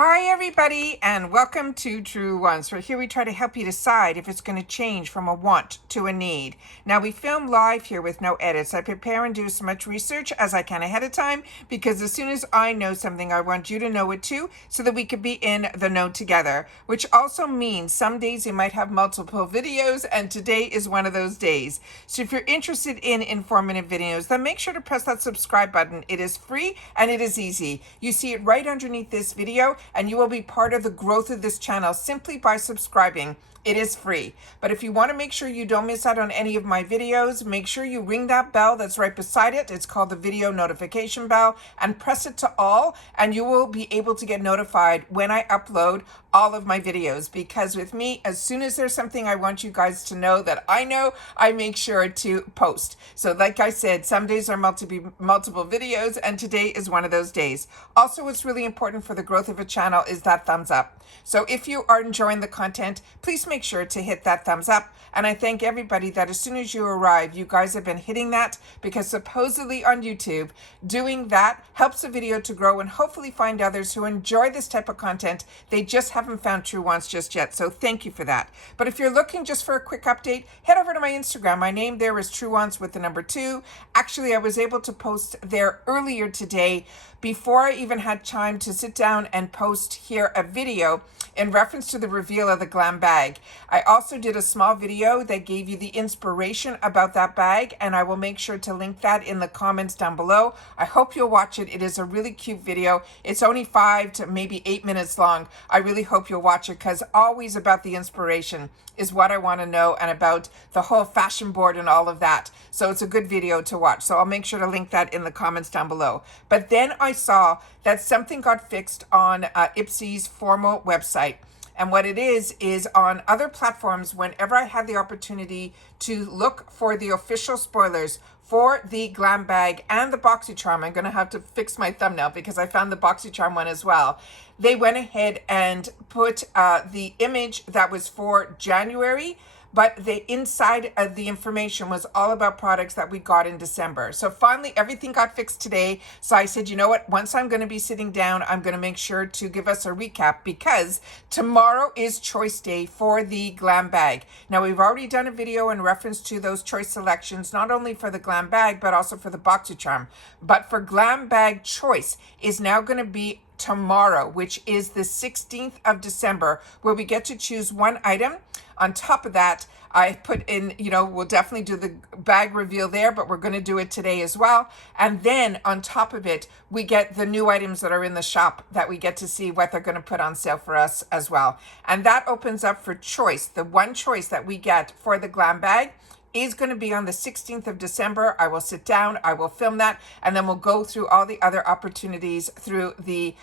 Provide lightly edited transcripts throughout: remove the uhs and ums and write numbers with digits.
Hi everybody and welcome to Truewants, where here we try to help you decide if it's going to change from a want to a need. Now we film live here with no edits. I prepare and do as much research as I can ahead of time because as soon as I know something I want you to know it too, so that we could be in the know together, which also means some days you might have multiple videos and today is one of those days. So if you're interested in informative videos, then make sure to press that subscribe button. It is free and it is easy. You see it right underneath this video, and you will be part of the growth of this channel simply by subscribing. It is free. But if you want to make sure you don't miss out on any of my videos, make sure you ring that bell that's right beside it. It's called the video notification bell, and press it to all, and you will be able to get notified when I upload all of my videos. Because with me, as soon as there's something I want you guys to know that I know, I make sure to post. So like I said, some days are multiple videos, and today is one of those days. Also, what's really important for the growth of a channel is that thumbs up. So if you are enjoying the content, please make sure to hit that thumbs up. And I thank everybody that as soon as you arrive, you guys have been hitting that, because supposedly on YouTube, doing that helps the video to grow and hopefully find others who enjoy this type of content. They just haven't found Truewants just yet. So thank you for that. But if you're looking just for a quick update, head over to my Instagram. My name there is Truewants with the number 2. Actually, I was able to post there earlier today before I even had time to sit down and post here a video in reference to the reveal of the GlamBag. I also did a small video that gave you the inspiration about that bag, and I will make sure to link that in the comments down below. I hope you'll watch it. It is a really cute video. It's only 5 to maybe 8 minutes long. I really hope you'll watch it, because always about the inspiration is what I want to know, and about the whole fashion board and all of that. So it's a good video to watch. So I'll make sure to link that in the comments down below. But then I saw that something got fixed on IPSY's formal website. And what it is on other platforms, whenever I had the opportunity to look for the official spoilers for the GlamBag and the Boxycharm, I'm going to have to fix my thumbnail because I found the Boxycharm one as well. They went ahead and put the image that was for January, but the inside of the information was all about products that we got in December. So finally, everything got fixed today. So I said, you know what? Once I'm going to be sitting down, I'm going to make sure to give us a recap, because tomorrow is choice day for the GlamBag. Now, we've already done a video in reference to those choice selections, not only for the GlamBag, but also for the Boxycharm. But for GlamBag choice is now going to be tomorrow, which is the 16th of December, where we get to choose one item. On top of that, I put in, we'll definitely do the bag reveal there, but we're going to do it today as well. And then on top of it, we get the new items that are in the shop that we get to see what they're going to put on sale for us as well. And that opens up for choice. The one choice that we get for the GlamBag is going to be on the 16th of December. I will sit down, I will film that, and then we'll go through all the other opportunities through the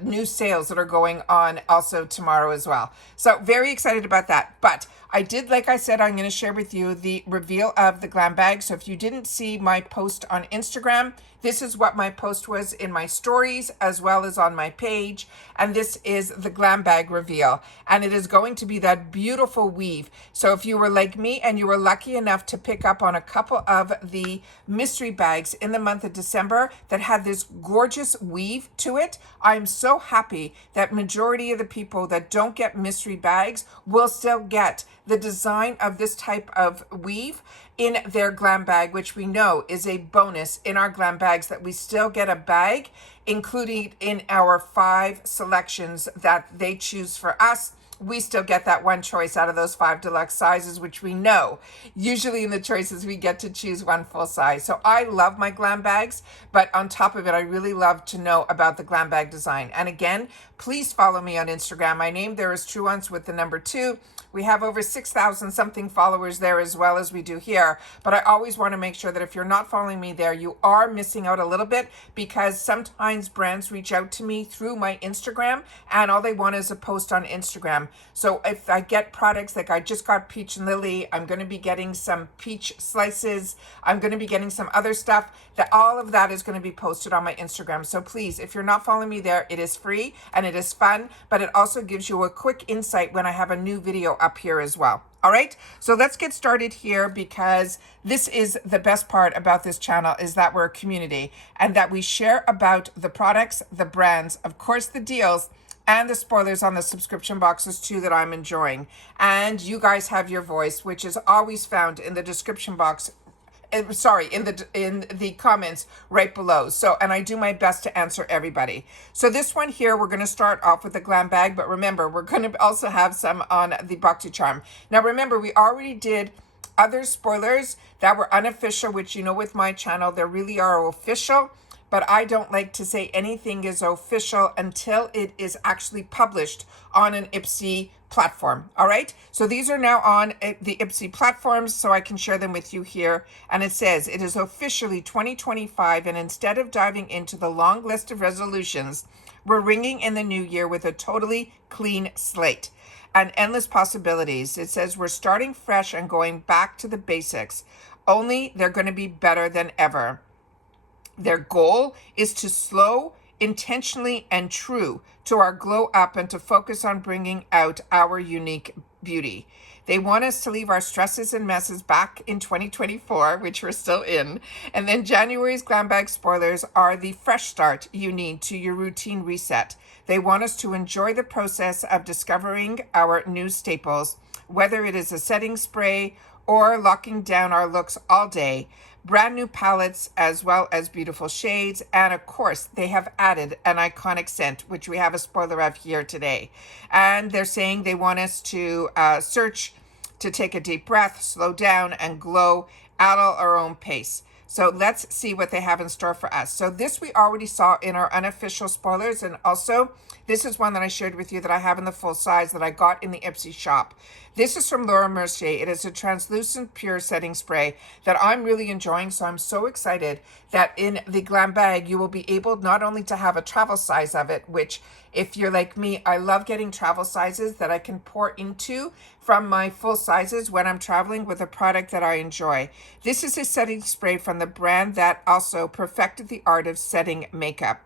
new sales that are going on also tomorrow as well. So very excited about that. But I did, like I said, I'm going to share with you the reveal of the GlamBag. So if you didn't see my post on Instagram, this is what my post was in my stories as well as on my page. And this is the GlamBag reveal. And it is going to be that beautiful weave. So if you were like me and you were lucky enough to pick up on a couple of the mystery bags in the month of December that had this gorgeous weave to it, I'm so happy that majority of the people that don't get mystery bags will still get the design of this type of weave in their GlamBag, which we know is a bonus in our GlamBags, that we still get a bag included in our 5 selections that they choose for us. We still get that one choice out of those 5 deluxe sizes, which we know usually in the choices we get to choose one full size. So I love my GlamBags, but on top of it, I really love to know about the GlamBag design. And again, please follow me on Instagram. My name there is Truewants with the number 2. We have over 6,000 something followers there as well as we do here. But I always want to make sure that if you're not following me there, you are missing out a little bit, because sometimes brands reach out to me through my Instagram and all they want is a post on Instagram. So if I get products, like I just got peach and lily, I'm going to be getting some peach slices, I'm going to be getting some other stuff, that all of that is going to be posted on my Instagram. So please, if you're not following me there, it is free and it is fun, but it also gives you a quick insight when I have a new video up here as well. All right, so let's get started here, because this is the best part about this channel, is that we're a community and that we share about the products, the brands, of course, the deals, and the spoilers on the subscription boxes too that I'm enjoying. And you guys have your voice, which is always found in the description box. Sorry, in the comments right below. So, and I do my best to answer everybody. So this one here, we're going to start off with the GlamBag, but remember, we're going to also have some on the Boxycharm. Now remember, we already did other spoilers that were unofficial, which you know with my channel, there really are official, but I don't like to say anything is official until it is actually published on an IPSY platform. All right, so these are now on the IPSY platforms, so I can share them with you here. And it says it is officially 2025, and instead of diving into the long list of resolutions, we're ringing in the new year with a totally clean slate and endless possibilities. It says we're starting fresh and going back to the basics, only they're going to be better than ever. Their goal is to slow, intentionally, and true to our glow up and to focus on bringing out our unique beauty. They want us to leave our stresses and messes back in 2024, which we're still in. And then January's GlamBag spoilers are the fresh start you need to your routine reset. They want us to enjoy the process of discovering our new staples, whether it is a setting spray or locking down our looks all day. Brand new palettes as well as beautiful shades, and of course they have added an iconic scent, which we have a spoiler of here today. And they're saying they want us to search, to take a deep breath, slow down, and glow at our own pace. So let's see what they have in store for us. So this we already saw in our unofficial spoilers, and also this is one that I shared with you that I have in the full size that I got in the IPSY shop. This is from Laura Mercier. It is a translucent pure setting spray that I'm really enjoying. So I'm so excited that in the GlamBag, you will be able not only to have a travel size of it, which if you're like me, I love getting travel sizes that I can pour into from my full sizes when I'm traveling with a product that I enjoy. This is a setting spray from the brand that also perfected the art of setting makeup.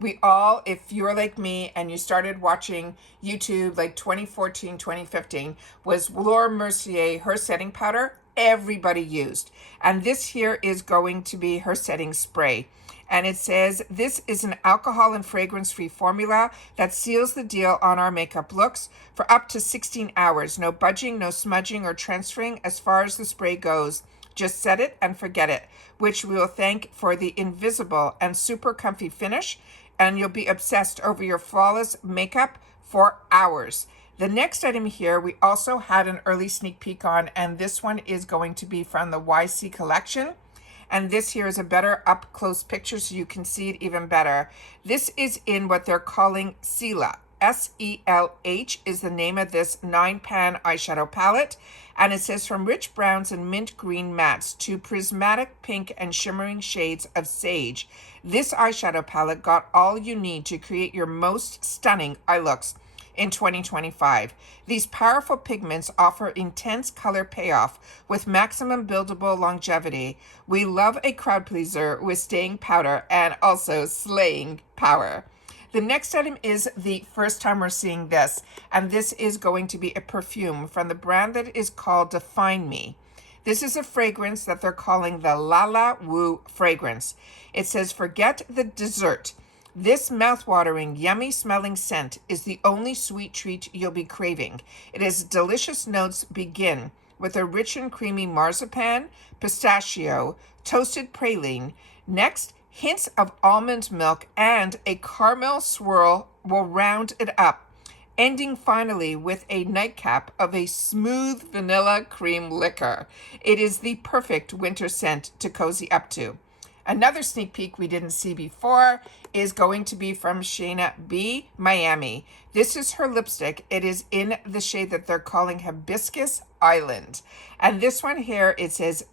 We all, if you're like me and you started watching YouTube like 2014, 2015, was Laura Mercier, her setting powder, everybody used. And this here is going to be her setting spray. And it says, this is an alcohol and fragrance-free formula that seals the deal on our makeup looks for up to 16 hours. No budging, no smudging or transferring as far as the spray goes. Just set it and forget it, which we will thank for the invisible and super comfy finish, and you'll be obsessed over your flawless makeup for hours. The next item here, we also had an early sneak peek on, and this one is going to be from the YC collection. And this here is a better up close picture so you can see it even better. This is in what they're calling Selh. S-E-L-H is the name of this 9-pan eyeshadow palette. And it says from rich browns and mint green mattes to prismatic pink and shimmering shades of sage. This eyeshadow palette got all you need to create your most stunning eye looks in 2025. These powerful pigments offer intense color payoff with maximum buildable longevity. We love a crowd pleaser with staying powder and also slaying power. The next item is the first time we're seeing this, and this is going to be a perfume from the brand that is called Define Me. This is a fragrance that they're calling the Lala Woo fragrance. It says, forget the dessert. This mouth-watering, yummy-smelling scent is the only sweet treat you'll be craving. It has delicious notes begin with a rich and creamy marzipan, pistachio, toasted praline. Next, hints of almond milk and a caramel swirl will round it up, ending finally with a nightcap of a smooth vanilla cream liquor. It is the perfect winter scent to cozy up to. Another sneak peek we didn't see before is going to be from Shayna B. Miami. This is her lipstick. It is in the shade that they're calling Hibiscus Island. And this one here, it says,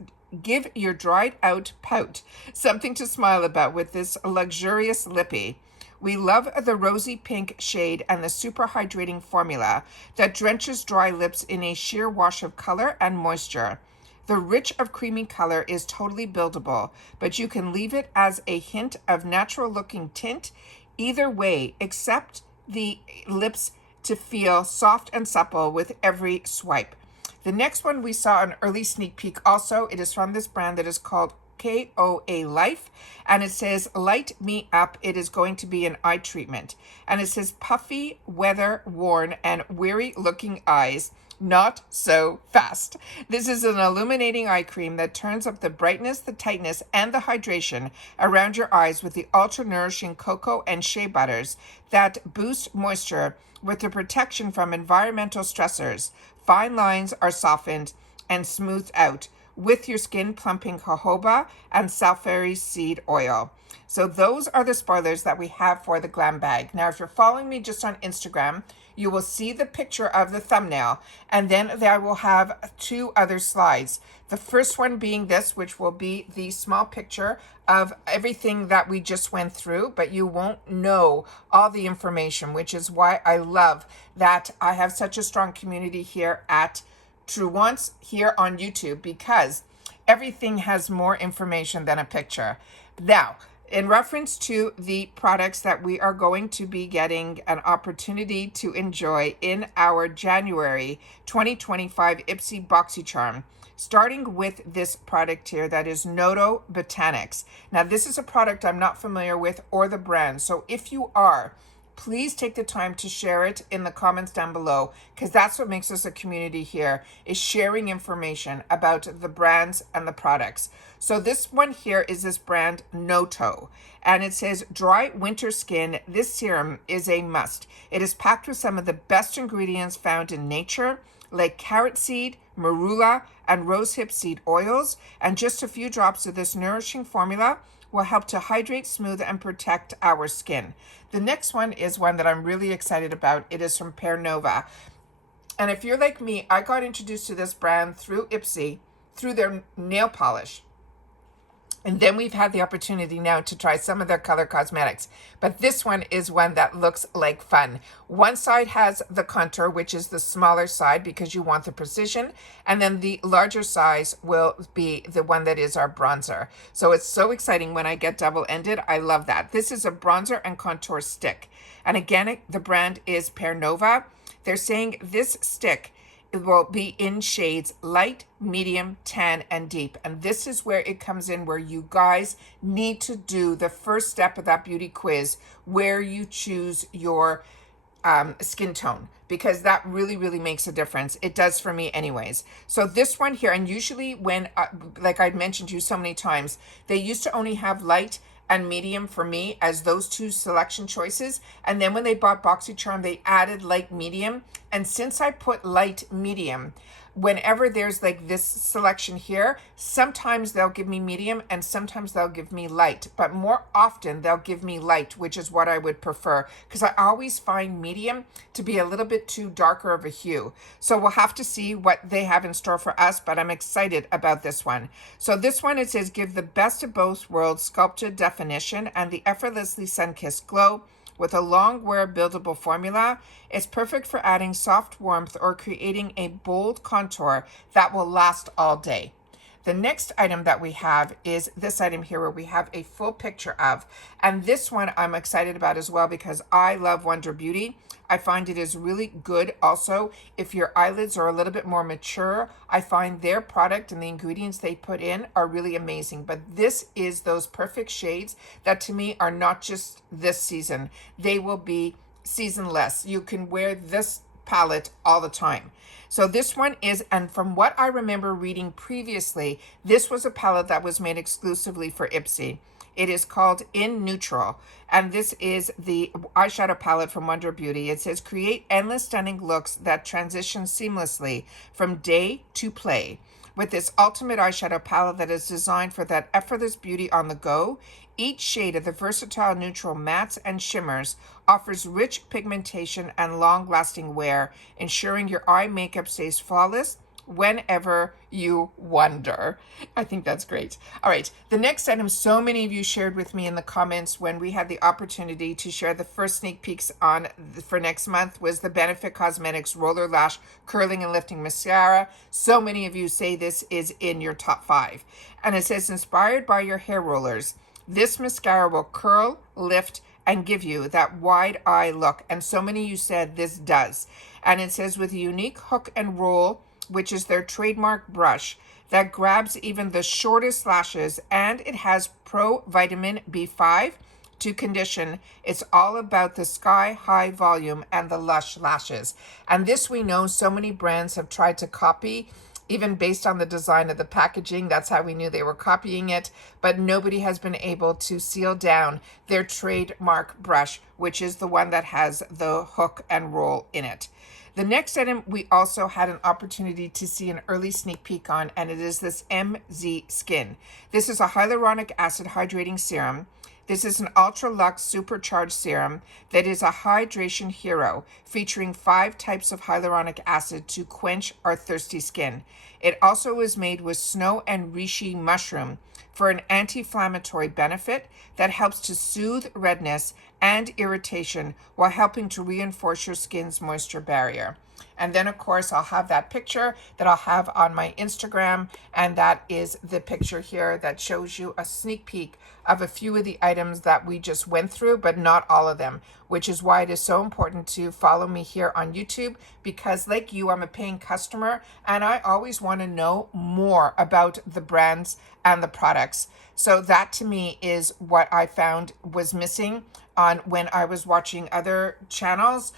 give your dried out pout something to smile about with this luxurious lippy. We love the rosy pink shade and the super hydrating formula that drenches dry lips in a sheer wash of color and moisture. The rich of creamy color is totally buildable, but you can leave it as a hint of natural looking tint either way, except the lips to feel soft and supple with every swipe. The next one we saw an early sneak peek also. It is from this brand that is called KOA Life, and it says, light me up. It is going to be an eye treatment. And it says, puffy, weather worn, and weary looking eyes. Not so fast. This is an illuminating eye cream that turns up the brightness, the tightness, and the hydration around your eyes with the ultra nourishing cocoa and shea butters that boost moisture with the protection from environmental stressors. Fine lines are softened and smoothed out with your skin plumping jojoba and salfari seed oil. So those are the spoilers that we have for the GlamBag. Now, if you're following me just on Instagram, you will see the picture of the thumbnail, and then I will have 2 other slides. The first one being this, which will be the small picture of everything that we just went through, but you won't know all the information, which is why I love that I have such a strong community here at Truewants here on YouTube, because everything has more information than a picture. Now, in reference to the products that we are going to be getting an opportunity to enjoy in our January 2025 IPSY Boxycharm, starting with this product here that is Noto Botanics. Now, this is a product I'm not familiar with or the brand, so if you are, please take the time to share it in the comments down below, because that's what makes us a community here, is sharing information about the brands and the products. So this one here is this brand Noto, and it says dry winter skin. This serum is a must. It is packed with some of the best ingredients found in nature, like carrot seed, marula, and rosehip seed oils, and just a few drops of this nourishing formula will help to hydrate, smooth, and protect our skin. The next one is one that I'm really excited about. It is from Pear Nova. And if you're like me, I got introduced to this brand through IPSY, through their nail polish. And then we've had the opportunity now to try some of their color cosmetics. But this one is one that looks like fun. One side has the contour, which is the smaller side because you want the precision. And then the larger size will be the one that is our bronzer. So it's so exciting when I get double-ended. I love that. This is a bronzer and contour stick. And again, the brand is Pear Nova. They're saying this stick, it will be in shades light, medium, tan, and deep. And this is where it comes in, where you guys need to do the first step of that beauty quiz, where you choose your skin tone, because that really, really makes a difference. It does for me anyways. So this one here, and usually when, like I'd mentioned to you so many times, they used to only have light and medium for me as those 2 selection choices. And then when they bought Boxycharm, they added light medium. And since I put light medium, whenever there's like this selection here, sometimes they'll give me medium and sometimes they'll give me light, but more often they'll give me light, which is what I would prefer, because I always find medium to be a little bit too darker of a hue. So we'll have to see what they have in store for us, but I'm excited about this one. So this one, it says, give the best of both worlds, sculpted definition and the effortlessly sun-kissed glow. With a long wear buildable formula, it's perfect for adding soft warmth or creating a bold contour that will last all day. The next item that we have is this item here, where we have a full picture of, and this one I'm excited about as well because I love Wonder Beauty. I find it is really good also if your eyelids are a little bit more mature. I find their product and the ingredients they put in are really amazing. But this is those perfect shades that to me are not just this season. They will be seasonless. You can wear this palette all the time. So this one is, and from what I remember reading previously, this was a palette that was made exclusively for IPSY. It is called In Neutral, and this is the eyeshadow palette from Wonder Beauty. It says, create endless stunning looks that transition seamlessly from day to play. With this ultimate eyeshadow palette that is designed for that effortless beauty on the go, each shade of the versatile neutral mattes and shimmers offers rich pigmentation and long-lasting wear, ensuring your eye makeup stays flawless whenever you wonder. I think that's great. All right, the next item so many of you shared with me in the comments when we had the opportunity to share the first sneak peeks on for next month was the Benefit Cosmetics Roller Lash Curling and Lifting Mascara. So many of you say this is in your top 5. And it says, inspired by your hair rollers, this mascara will curl, lift, and give you that wide eye look. And so many of you said this does. And it says, with a unique hook and roll, which is their trademark brush, that grabs even the shortest lashes, and it has pro vitamin B5 to condition. It's all about the sky high volume and the lush lashes. And this, we know so many brands have tried to copy, even based on the design of the packaging. That's how we knew they were copying it, but nobody has been able to seal down their trademark brush, which is the one that has the hook and roll in it. The next item we also had an opportunity to see an early sneak peek on, and it is this MZ Skin. This is a hyaluronic acid hydrating serum. This is an Ultra Luxe Supercharged Serum that is a hydration hero, featuring 5 types of hyaluronic acid to quench our thirsty skin. It also is made with snow and reishi mushroom for an anti-inflammatory benefit that helps to soothe redness and irritation while helping to reinforce your skin's moisture barrier. And then, of course, I'll have that picture that I'll have on my Instagram, and that is the picture here that shows you a sneak peek of a few of the items that we just went through, but not all of them, which is why it is so important to follow me here on YouTube, because like you, I'm a paying customer, and I always want to know more about the brands and the products. So that to me is what I found was missing on when I was watching other channels.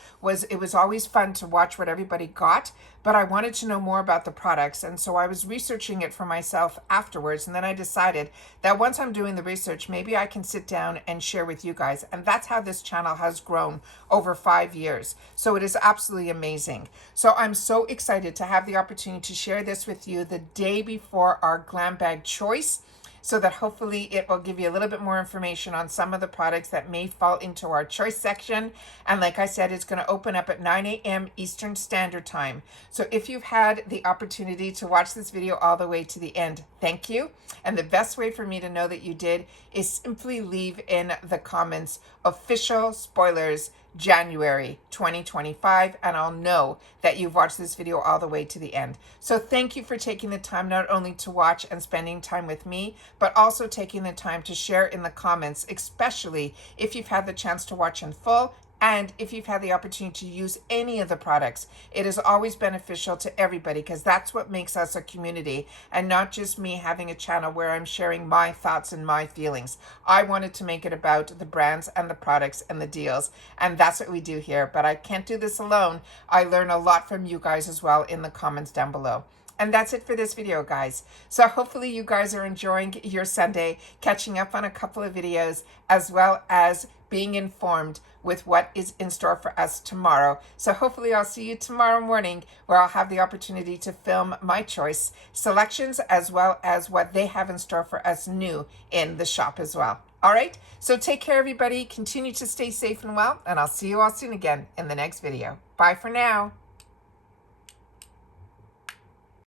It was always fun to watch what everybody got, but I wanted to know more about the products. And so I was researching it for myself afterwards. And then I decided that once I'm doing the research, maybe I can sit down and share with you guys. And that's how this channel has grown over 5 years. So it is absolutely amazing. So I'm so excited to have the opportunity to share this with you the day before our GlamBag choice, so that hopefully it will give you a little bit more information on some of the products that may fall into our choice section. And like I said, it's going to open up at 9 a.m. Eastern Standard Time. So if you've had the opportunity to watch this video all the way to the end, thank you. And the best way for me to know that you did is simply leave in the comments official spoilers January 2025, and I'll know that you've watched this video all the way to the end. So thank you for taking the time not only to watch and spending time with me, but also taking the time to share in the comments, especially if you've had the chance to watch in full. And if you've had the opportunity to use any of the products, it is always beneficial to everybody, because that's what makes us a community, and not just me having a channel where I'm sharing my thoughts and my feelings. I wanted to make it about the brands and the products and the deals, and that's what we do here. But I can't do this alone. I learn a lot from you guys as well in the comments down below. And that's it for this video, guys. So hopefully you guys are enjoying your Sunday, catching up on a couple of videos, as well as being informed with what is in store for us tomorrow. So hopefully I'll see you tomorrow morning, where I'll have the opportunity to film my choice selections, as well as what they have in store for us new in the shop as well. All right, so take care, everybody. Continue to stay safe and well, and I'll see you all soon again in the next video. Bye for now.